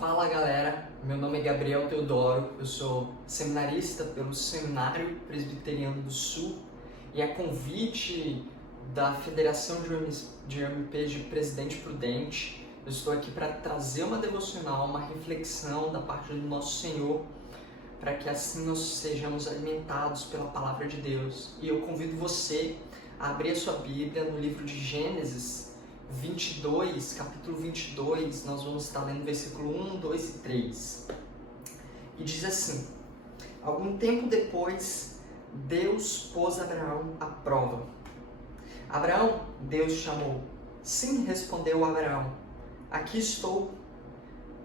Fala galera, meu nome é Gabriel Teodoro, eu sou seminarista pelo Seminário Presbiteriano do Sul e a convite da Federação de UMPs de Presidente Prudente, eu estou aqui para trazer uma devocional, uma reflexão da parte do nosso Senhor, para que assim nós sejamos alimentados pela Palavra de Deus. E eu convido você a abrir a sua Bíblia no livro de Gênesis 22, capítulo 22, nós vamos estar lendo versículo 1, 2 e 3. E diz assim: algum tempo depois, Deus pôs Abraão à prova. Abraão, Deus chamou. Sim, respondeu Abraão, aqui estou.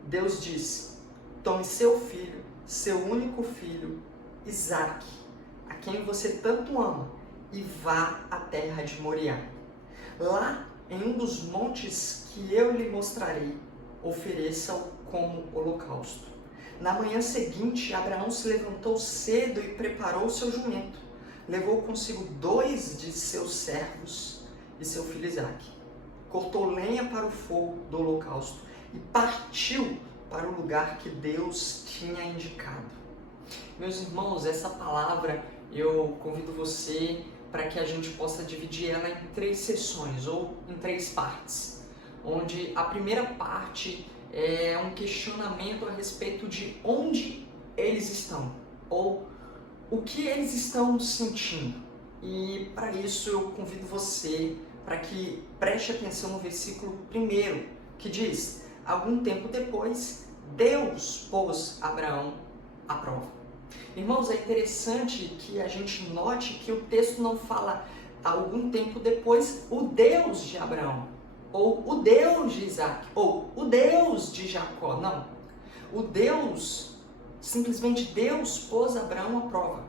Deus disse: tome seu filho, seu único filho, Isaque, a quem você tanto ama, e vá à terra de Moriá. Lá, em um dos montes que eu lhe mostrarei, ofereça-o como holocausto. Na manhã seguinte, Abraão se levantou cedo e preparou seu jumento. Levou consigo 2 de seus servos e seu filho Isaque. Cortou lenha para o fogo do holocausto e partiu para o lugar que Deus tinha indicado. Meus irmãos, essa palavra eu convido você para que a gente possa dividir ela em 3 sessões ou em 3 partes, onde a primeira parte é um questionamento a respeito de onde eles estão ou o que eles estão sentindo. E para isso eu convido você para que preste atenção no versículo 1, que diz: algum tempo depois, Deus pôs Abraão à prova. Irmãos, é interessante que a gente note que o texto não fala algum tempo depois o Deus de Abraão, ou o Deus de Isaque, ou o Deus de Jacó. Não. O Deus, simplesmente Deus pôs Abraão à prova.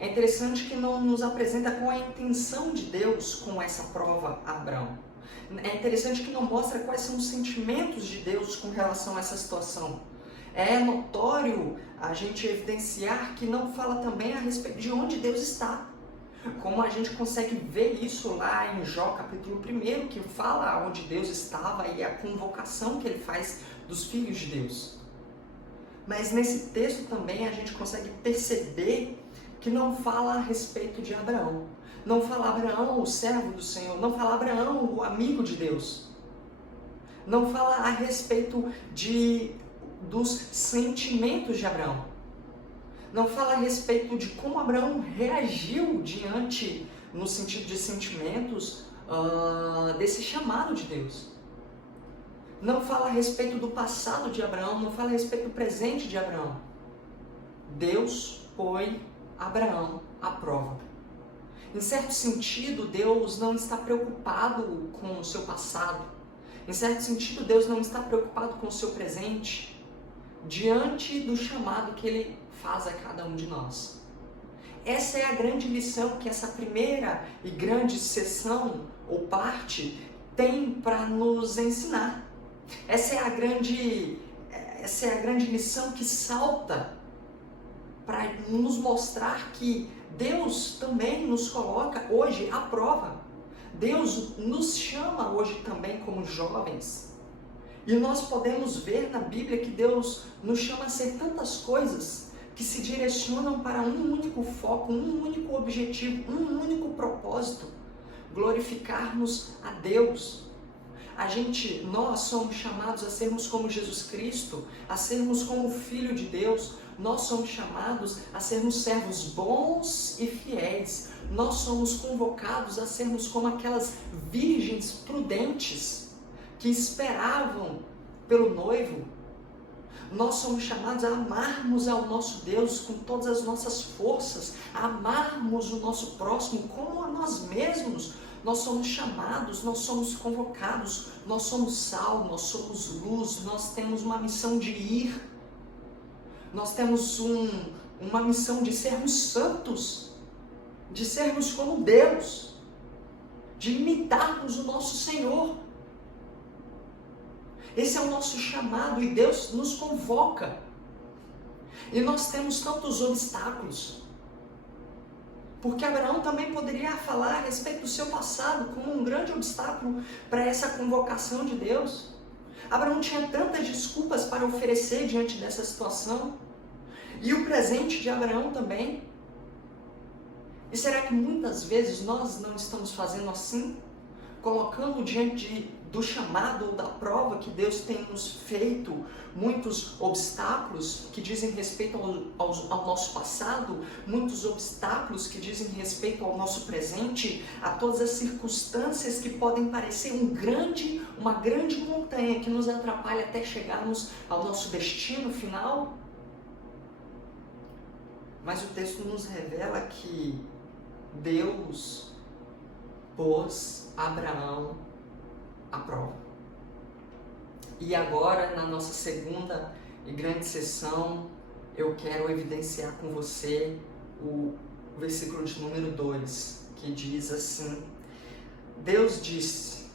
É interessante que não nos apresenta qual é a intenção de Deus com essa prova a Abraão. É interessante que não mostra quais são os sentimentos de Deus com relação a essa situação. É notório a gente evidenciar que não fala também a respeito de onde Deus está. Como a gente consegue ver isso lá em Jó capítulo 1, que fala onde Deus estava e a convocação que ele faz dos filhos de Deus. Mas nesse texto também a gente consegue perceber que não fala a respeito de Abraão. Não fala Abraão, o servo do Senhor. Não fala Abraão, o amigo de Deus. Não fala a respeito dos sentimentos de Abraão. Não fala a respeito de como Abraão reagiu diante, no sentido de sentimentos, desse chamado de Deus. Não fala a respeito do passado de Abraão, não fala a respeito do presente de Abraão. Deus põe Abraão à prova. Em certo sentido, Deus não está preocupado com o seu passado. Em certo sentido, Deus não está preocupado com o seu presente, diante do chamado que Ele faz a cada um de nós. Essa é a grande lição que essa primeira e grande sessão ou parte tem para nos ensinar. Essa é a grande lição que salta para nos mostrar que Deus também nos coloca hoje à prova. Deus nos chama hoje também como jovens. E nós podemos ver na Bíblia que Deus nos chama a ser tantas coisas que se direcionam para um único foco, um único objetivo, um único propósito: glorificarmos a Deus. Nós somos chamados a sermos como Jesus Cristo, a sermos como o Filho de Deus. Nós somos chamados a sermos servos bons e fiéis. Nós somos convocados a sermos como aquelas virgens prudentes que esperavam pelo noivo. Nós somos chamados a amarmos ao nosso Deus com todas as nossas forças, a amarmos o nosso próximo como a nós mesmos. Nós somos chamados, nós somos convocados, nós somos sal, nós somos luz, nós temos uma missão de ir. Nós temos uma missão de sermos santos, de sermos como Deus, de imitarmos o nosso Senhor. Esse é o nosso chamado e Deus nos convoca. E nós temos tantos obstáculos. Porque Abraão também poderia falar a respeito do seu passado como um grande obstáculo para essa convocação de Deus. Abraão tinha tantas desculpas para oferecer diante dessa situação. E o presente de Abraão também. E será que muitas vezes nós não estamos fazendo assim? Colocando diante do chamado ou da prova que Deus tem nos feito muitos obstáculos que dizem respeito ao nosso passado, muitos obstáculos que dizem respeito ao nosso presente, a todas as circunstâncias que podem parecer uma grande montanha que nos atrapalha até chegarmos ao nosso destino final. Mas o texto nos revela que Deus pôs Abraão à prova. E agora, na nossa segunda e grande sessão, eu quero evidenciar com você o versículo de número 2, que diz assim: Deus disse: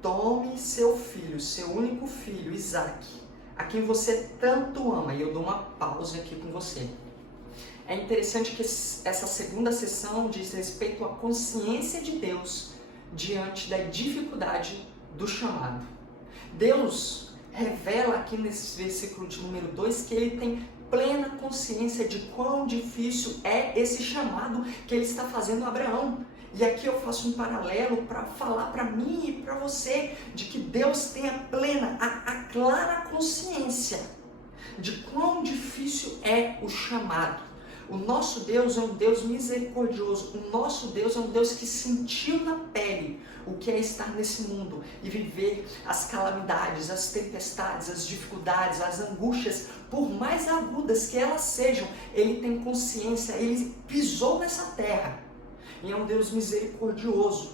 tome seu filho, seu único filho, Isaque, a quem você tanto ama. E eu dou uma pausa aqui com você. É interessante que essa segunda sessão diz respeito à consciência de Deus diante da dificuldade do chamado. Deus revela aqui nesse versículo de número 2 que ele tem plena consciência de quão difícil é esse chamado que ele está fazendo a Abraão. E aqui eu faço um paralelo para falar para mim e para você de que Deus tem a clara consciência de quão difícil é o chamado. O nosso Deus é um Deus misericordioso. O nosso Deus é um Deus que sentiu na pele o que é estar nesse mundo e viver as calamidades, as tempestades, as dificuldades, as angústias, por mais agudas que elas sejam. Ele tem consciência, ele pisou nessa terra e é um Deus misericordioso.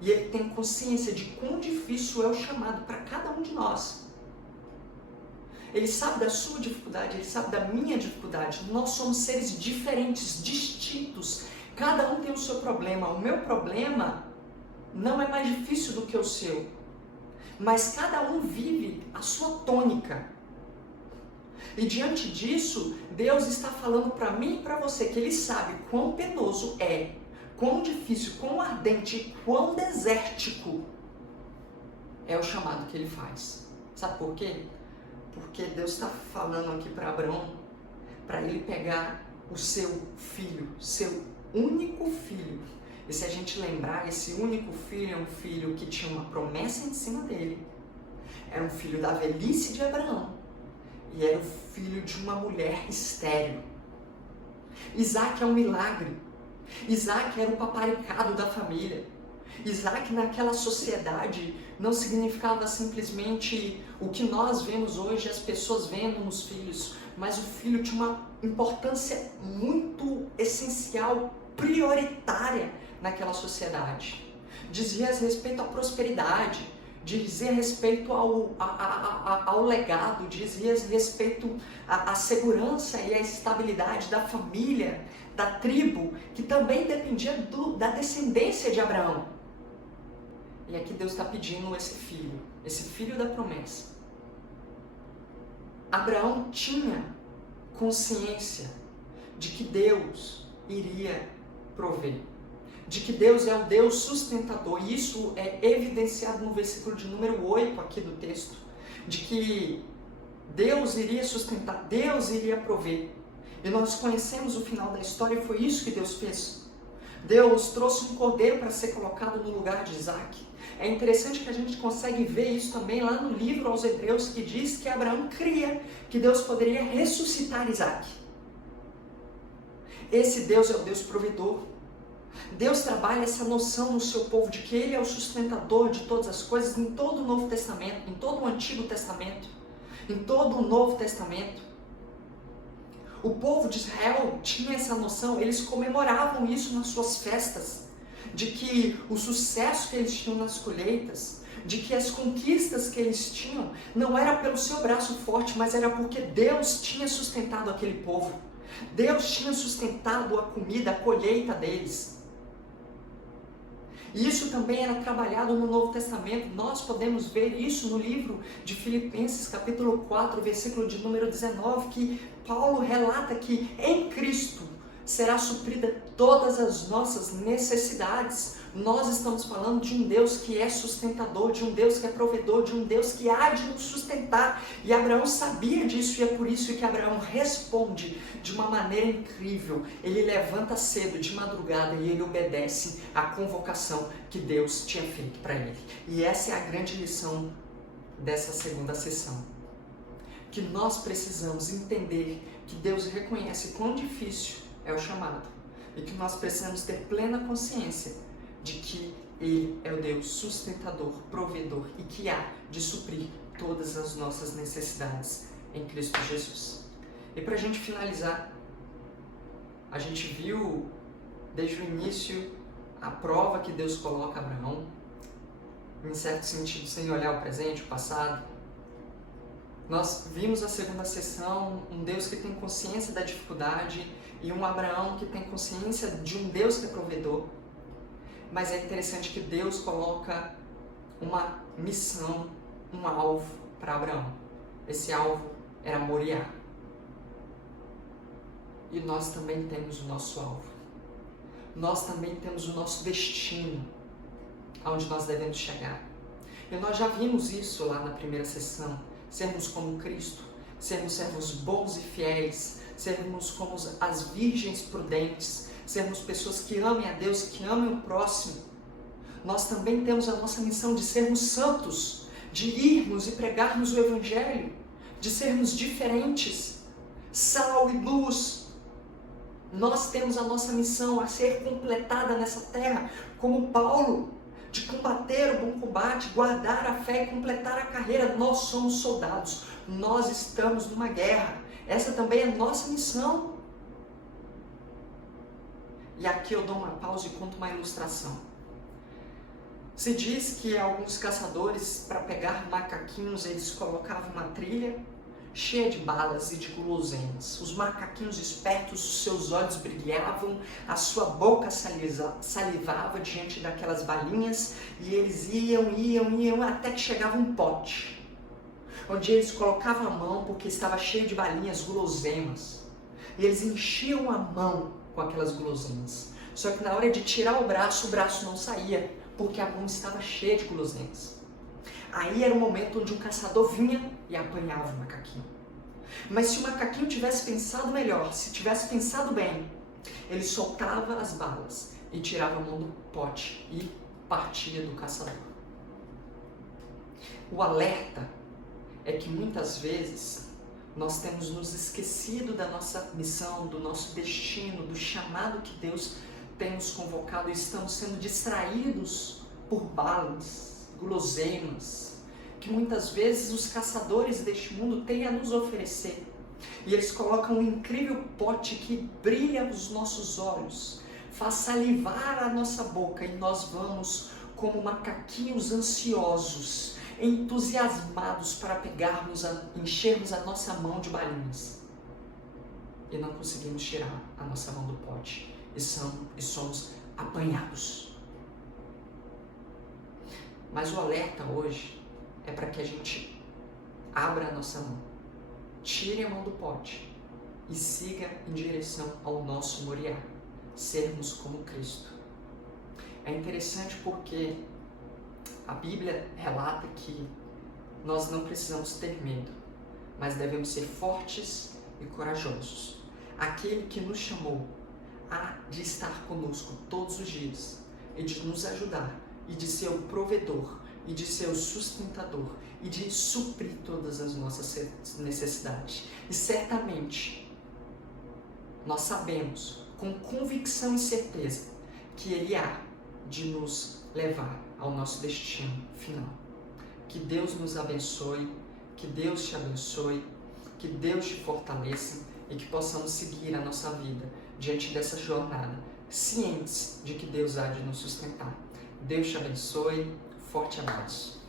E ele tem consciência de quão difícil é o chamado para cada um de nós. Ele sabe da sua dificuldade, ele sabe da minha dificuldade. Nós somos seres diferentes, distintos. Cada um tem o seu problema. O meu problema não é mais difícil do que o seu. Mas cada um vive a sua tônica. E diante disso, Deus está falando para mim e para você que Ele sabe quão penoso é, quão difícil, quão ardente, quão desértico é o chamado que Ele faz. Sabe por quê? Porque Deus está falando aqui para Abraão, para ele pegar o seu filho, seu único filho. E se a gente lembrar, esse único filho é um filho que tinha uma promessa em cima dele. Era um filho da velhice de Abraão. E era o filho de uma mulher estéril. Isaque é um milagre. Isaque era o paparicado da família. Isaque naquela sociedade não significava simplesmente o que nós vemos hoje, as pessoas vendo nos filhos, mas o filho tinha uma importância muito essencial, prioritária naquela sociedade. Dizia respeito à prosperidade, dizia respeito ao legado, dizia respeito à segurança e à estabilidade da família, da tribo, que também dependia da descendência de Abraão. E aqui Deus está pedindo esse filho da promessa. Abraão tinha consciência de que Deus iria prover, de que Deus é o Deus sustentador, e isso é evidenciado no versículo de número 8 aqui do texto, de que Deus iria sustentar, Deus iria prover. E nós conhecemos o final da história e foi isso que Deus fez. Deus trouxe um cordeiro para ser colocado no lugar de Isaque. É interessante que a gente consegue ver isso também lá no livro aos Hebreus, que diz que Abraão cria que Deus poderia ressuscitar Isaque. Esse Deus é o Deus provedor. Deus trabalha essa noção no seu povo de que Ele é o sustentador de todas as coisas em todo o Novo Testamento, em todo o Antigo Testamento, em todo o Novo Testamento. O povo de Israel tinha essa noção, eles comemoravam isso nas suas festas, de que o sucesso que eles tinham nas colheitas, de que as conquistas que eles tinham, não era pelo seu braço forte, mas era porque Deus tinha sustentado aquele povo. Deus tinha sustentado a comida, a colheita deles. E isso também era trabalhado no Novo Testamento. Nós podemos ver isso no livro de Filipenses, capítulo 4, versículo de número 19, que Paulo relata que em Cristo será suprida todas as nossas necessidades, Nós estamos falando de um Deus que é sustentador, de um Deus que é provedor, de um Deus que há de nos sustentar. E Abraão sabia disso, e é por isso que Abraão responde de uma maneira incrível. Ele levanta cedo, de madrugada, e ele obedece à convocação que Deus tinha feito para ele. E essa é a grande lição dessa segunda sessão. Que nós precisamos entender que Deus reconhece quão difícil é o chamado. E que nós precisamos ter plena consciência de que Ele é o Deus sustentador, provedor e que há de suprir todas as nossas necessidades em Cristo Jesus. E para a gente finalizar, a gente viu desde o início a prova que Deus coloca a Abraão, em certo sentido, sem olhar o presente, o passado. Nós vimos na segunda sessão um Deus que tem consciência da dificuldade e um Abraão que tem consciência de um Deus que é provedor. Mas é interessante que Deus coloca uma missão, um alvo para Abraão. Esse alvo era Moriá. E nós também temos o nosso alvo. Nós também temos o nosso destino, aonde nós devemos chegar. E nós já vimos isso lá na primeira sessão. Sermos como Cristo, sermos servos bons e fiéis, sermos como as virgens prudentes, sermos pessoas que amem a Deus, que amem o próximo. Nós também temos a nossa missão de sermos santos, de irmos e pregarmos o Evangelho, de sermos diferentes, sal e luz. Nós temos a nossa missão a ser completada nessa terra, como Paulo, de combater o bom combate, guardar a fé e completar a carreira. Nós somos soldados, nós estamos numa guerra. Essa também é a nossa missão. E aqui eu dou uma pausa e conto uma ilustração. Se diz que alguns caçadores, para pegar macaquinhos, eles colocavam uma trilha cheia de balas e de guloseimas. Os macaquinhos espertos, os seus olhos brilhavam, a sua boca salivava diante daquelas balinhas, e eles iam, até que chegava um pote, onde eles colocavam a mão, porque estava cheio de balinhas, guloseimas, e eles enchiam a mão com aquelas guloseimas. Só que na hora de tirar o braço não saía, porque a mão estava cheia de guloseimas. Aí era o momento onde o caçador vinha e apanhava o macaquinho. Mas se o macaquinho tivesse pensado melhor, se tivesse pensado bem, ele soltava as balas e tirava a mão do pote e partia do caçador. O alerta é que muitas vezes nós temos nos esquecido da nossa missão, do nosso destino, do chamado que Deus tem nos convocado, e estamos sendo distraídos por balas, guloseimas, que muitas vezes os caçadores deste mundo têm a nos oferecer. E eles colocam um incrível pote que brilha os nossos olhos, faz salivar a nossa boca, e nós vamos como macaquinhos ansiosos, entusiasmados para enchermos a nossa mão de balinhas. E não conseguimos tirar a nossa mão do pote, e somos apanhados. Mas o alerta hoje é para que a gente abra a nossa mão, tire a mão do pote e siga em direção ao nosso Moriá, sermos como Cristo. É interessante porque a Bíblia relata que nós não precisamos ter medo, mas devemos ser fortes e corajosos. Aquele que nos chamou de estar conosco todos os dias e de nos ajudar, e de ser o provedor, e de ser o sustentador, e de suprir todas as nossas necessidades. E certamente nós sabemos, com convicção e certeza, que Ele há de nos levar ao nosso destino final. Que Deus nos abençoe, que Deus te abençoe, que Deus te fortaleça, e que possamos seguir a nossa vida diante dessa jornada, cientes de que Deus há de nos sustentar. Deus te abençoe, forte abraço.